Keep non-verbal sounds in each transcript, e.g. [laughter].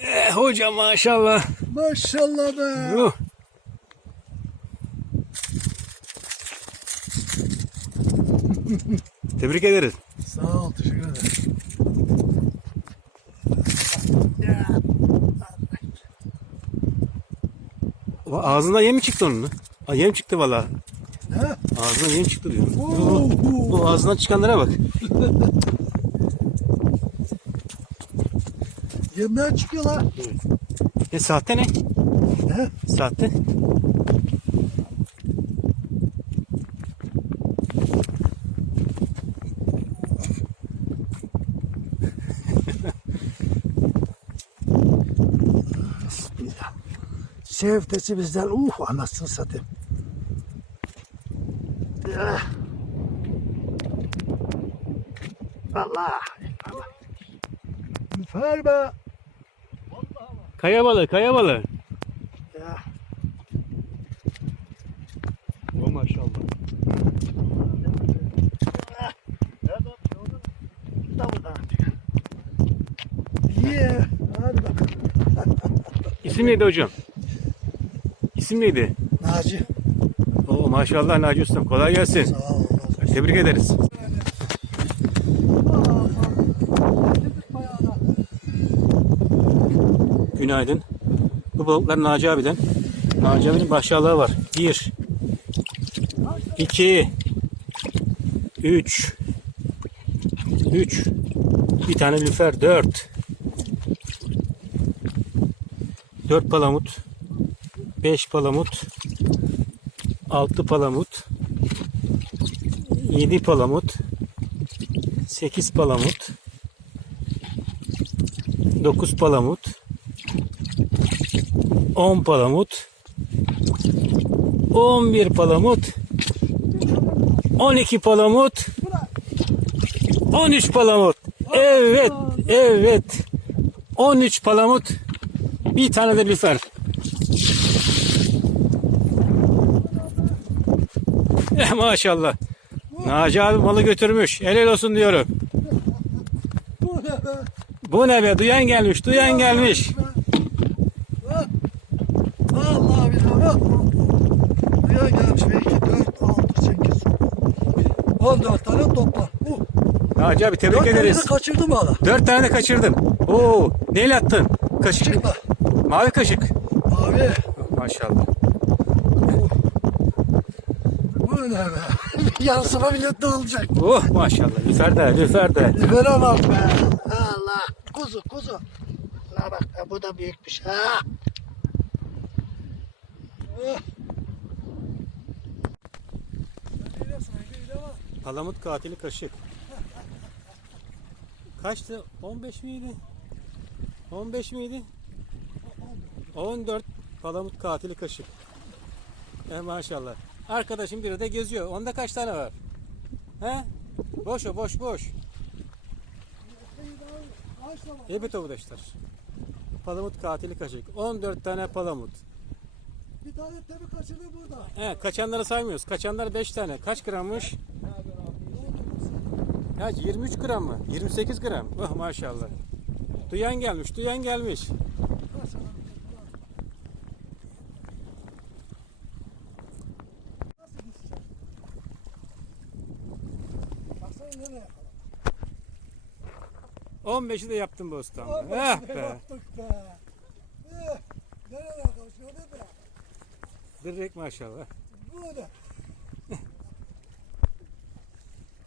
Eh, hocam maşallah. Maşallah be. Yuh. [laughs] Tebrik ederiz. Sağ ol teşekkür ederim. O Ağzından yem mi çıktı onun? Aa, yem çıktı valla. He? Ağzından yem çıktı diyor. Oo. O ağzından çıkanlara bak. [laughs] Yemden çıkıyorlar. E sahte ne? He? Sahte. Bismillah. Sevdesi bizden uh anasını satayım. Ah. Allah. Allah. Müfer be. Kaya balığı, kaya balığı. Ya. O maşallah. Da bu da. Ye. Hadi bakalım. İsim neydi hocam? İsim neydi? Naci. Oo maşallah Naci Ustam. Kolay gelsin. Sağ ol. Tebrik ederiz. Günaydın. Bu balıklar Naci abiden. Naci abinin maşallahı var. Bir. iki, Üç. Üç. Bir tane lüfer. Dört. Dört palamut. Beş palamut. Altı palamut. 7 palamut, 8 palamut, 9 palamut, 10 palamut, 11 palamut, 12 palamut, 13 palamut. Evet, evet. 13 palamut, bir tane de lüfer. [laughs] Eh, maşallah. Naci abi malı götürmüş. Helal olsun diyorum. Bu ne be? Duyan gelmiş, duyan gelmiş. Vallahi billahi. Buraya gelmiş be 2, 4, 6, 8, 14 tane toplam. Uh, Naci abi tebrik 4 tane de ederiz. kaçırdım hala. Dört tane de kaçırdın. Oo, neyle attın? Kaşık. Çıkma. Mavi kaşık. Abi Maşallah. bu ne be? [laughs] Yarısına bile olacak. Oh maşallah. Lüfer de, lüfer de. Libere bak be. Allah. Kuzu kuzu. La bak be, bu da büyükmüş ha. Palamut katili kaşık. Kaçtı? 15 miydi? 15 miydi? 14 palamut katili kaşık. E maşallah. Arkadaşım biri de geziyor. Onda kaç tane var? He? Boş o boş boş. Evet arkadaşlar. Palamut katili kaşık. 14 tane palamut. Bir tane tebi kaçırdı burada. He, kaçanları saymıyoruz. Kaçanlar 5 tane. Kaç grammış? Ya 23 gram mı? 28 gram. Oh maşallah. Duyan gelmiş, duyan gelmiş. Yakaladı. 15'i de yaptım bu ustam. Eh be. Baktık be. Eh, nereye şöyle be. Direkt maşallah. Bu ne?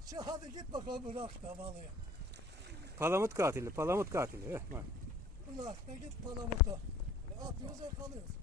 Şu hadi git bakalım bırak da balığı. Palamut katili, palamut katili. Eh, bak. Bırak da git palamutu. Atıyoruz yakalıyoruz.